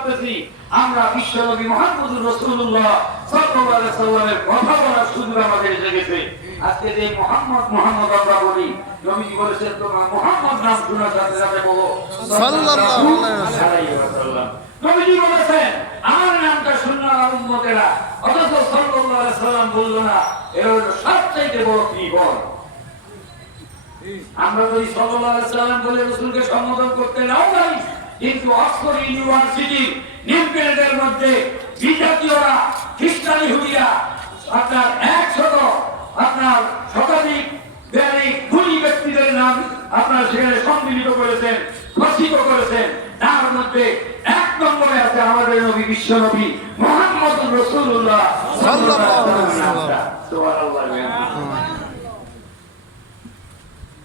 পারতেছি আমরা বিশ্বনবী মোহাম্মদুর রাসূলুল্লাহ সাল্লাল্লাহু আলাইহি সাল্লামের কথা বলার সুযোগ আমাদের এসে গেছে। আজকে যে মোহাম্মদ মোহাম্মদ আমরা বলি নবীজি বলেছেন তোমরা মোহাম্মদ নাম শোনার সাথে সাথে বলো। সাল্লাল্লাহু আলাইহি ওয়াসাল্লাম। নবীজি বলেছেন আমার নামটা শুনলো আমার উম্মতেরা অথচ সাল্লাল্লাহু আলাইহি সাল্লাম বলল না এর হলো সবচাইতে বড় বিপদ আমরা যদি সাল্লাল্লাহু আলাইহি সাল্লাম বলে রাসূলকে সম্বোধন করতে নাও পারি কিন্তু অক্সফোর্ড ইউনিভার্সিটি নিউক্লিয়ারের মধ্যে বিজাতীয়রা খ্রিস্টান ইহুদিরা আপনার একশত আপনার শতাধিক ব্যারিক গুণী ব্যক্তিদের নাম আপনার সেখানে সম্মিলিত করেছেন ঘোষিত করেছেন। তার মধ্যে এক নম্বরে আছে আমাদের নবী বিশ্ব নবী মোহাম্মদ রসুল্লাহ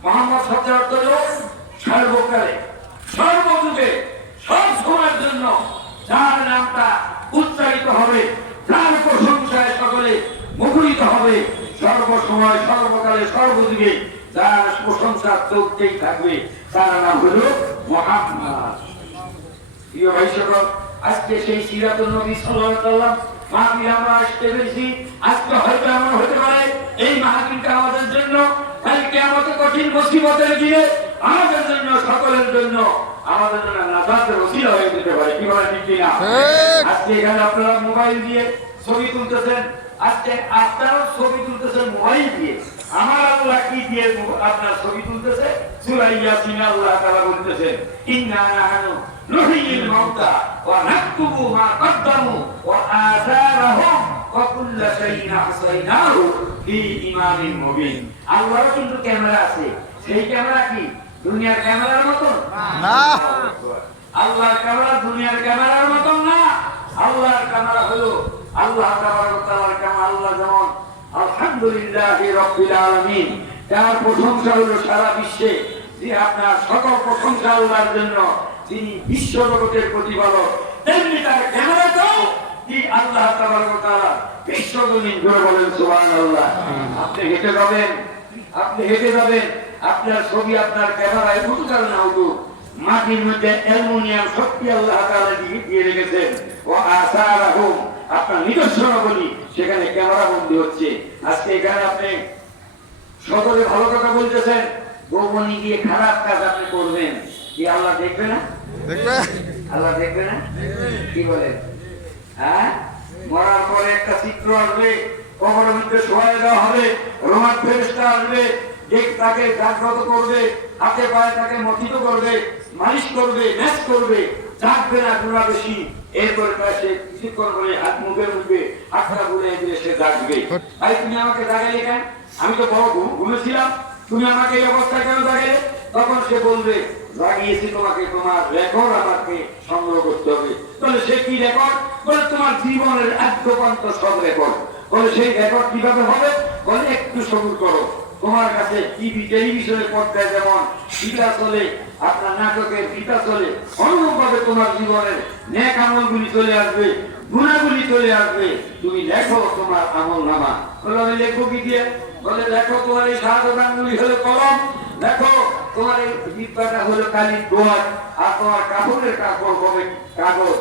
মোহাম্মদ শব্দের সর্বকালে সর্বযুগে সব সময়ের জন্য যার নামটা উচ্চারিত হবে, যার প্রশংসায় সকলে মুখরিত হবে, সর্বসময়, সর্বকালে সর্বযুগে যার প্রশংসা চলতেই থাকবে, তার নাম হল প্রিয় ভাই সকল, আজকে সেই সিরাতুল নবী মাহফিল আমরা আজকে হয়তো হতে পারে, এই মাহফিলটা আমাদের জন্য কালকে কঠিন মুসিবতের দিনে আমাদের জন্য সকলের জন্য আমাদের জন্য নাজাতের ওসিলা হয়ে যেতে পারে কি বলে ঠিক কিনা? ঠিক। আজকে এখানে আপনারা মোবাইল দিয়ে ছবি তুলতেছেন আজকে আপনারাও ছবি তুলতেছেন মোবাইল দিয়ে। আমার আল্লাহ কি দিয়ে আপনার ছবি তুলতেছে? সূরা ইয়াসিন আল্লাহ তাআলা বলতেছেন ইন্না নাহনু নুহয়িল মাউতা ওয়া নাকতুবু মা কদ্দামু ওয়া আযারহুম ওয়া কুল্লা শাইইন আহসাইনাহু ফি ইমামিন মুবিন। আল্লাহর কিন্তু ক্যামেরা আছে। সেই ক্যামেরা কি? দুনিয়ার ক্যামেরার মতন? না। আল্লাহর ক্যামেরা দুনিয়ার ক্যামেরার মতন না। আল্লাহর ক্যামেরা হলো আল্লাহ তাআলার ক্যামেরা আল্লাহ যেমন আলহামদুলিল্লাহ রাব্বিল আলামিন। যার প্রশংসা হলো সারা বিশ্বে যে আপনার সকল প্রশংসা আল্লাহর জন্য তিনি বিশ্ব জগতের প্রতিপালক। তেমনি তার ক্যামেরাটাও কি আল্লাহ তাআলা বিশ্ব জমিন জোরে বলেন সুবহানাল্লাহ। আপনি হেঁটে যাবেন আপনি হেঁটে যাবেন আপনার ছবি আপনার ক্যামেরায় আর না উঠুক মাটির মধ্যে অ্যালুমিনিয়াম শক্তি আল্লাহ তাআলা দিয়ে রেখেছেন। ও আসারাহুম আপনার নিদর্শন বলি সেখানে ক্যামেরা বন্দি হচ্ছে। আজকে এখানে আপনি সকলে ভালো কথা বলতেছেন। গোপনে গিয়ে খারাপ কাজ আপনি করবেন। কি আল্লাহ দেখবে না? দেখবে? আল্লাহ দেখবে না? কি বলে? হ্যাঁ? মরার পরে একটা চিত্র আসবে। কবরের মধ্যে শোয়া দেওয়া হবে। রোমান ফেরেস্তা আসবে। তাকে জাগ্রত করবে হাতে পায়ে তাকে মথিত করবে মালিশ করবে ম্যাচ করবে জাগবে না গুণা বেশি এরপরে সে কিছুক্ষণ করে হাত মুখে মুখে হাতটা ঘুরে দিয়ে সে জাগবে। ভাই তুমি আমাকে জাগালে কেন? আমি তো বড় ঘুমেছিলাম। তুমি আমাকে এই কেন জাগালে? তখন সে বলবে তোমাকে তোমার রেকর্ড আমাকে সংগ্রহ করতে হবে। তাহলে সে কি রেকর্ড বলে তোমার জীবনের আদ্যপান্ত সব রেকর্ড বলে সেই রেকর্ড কীভাবে হবে? বলে একটু সবুর করো। তোমার কাছে টিভি, টেলিভিশনের পর্দায় যেমন পিতা চলে, আপনার নাটকের পিতা চলে অনুরূপভাবে তোমার জীবনের ন্যাক আমলগুলি চলে আসবে, গুণাগুলি চলে আসবে। তুমি লেখো তোমার আমল নামা বলে, আমি লেখো কি দিয়ে? বলে, দেখো, তোমার এই সাধনাগুলি হলো কলম। দেখো, তোমার এই বিদ্যাটা হলো কালি দোয়ার, আর তোমার কাপড়ের কাপড় হবে কাগজ।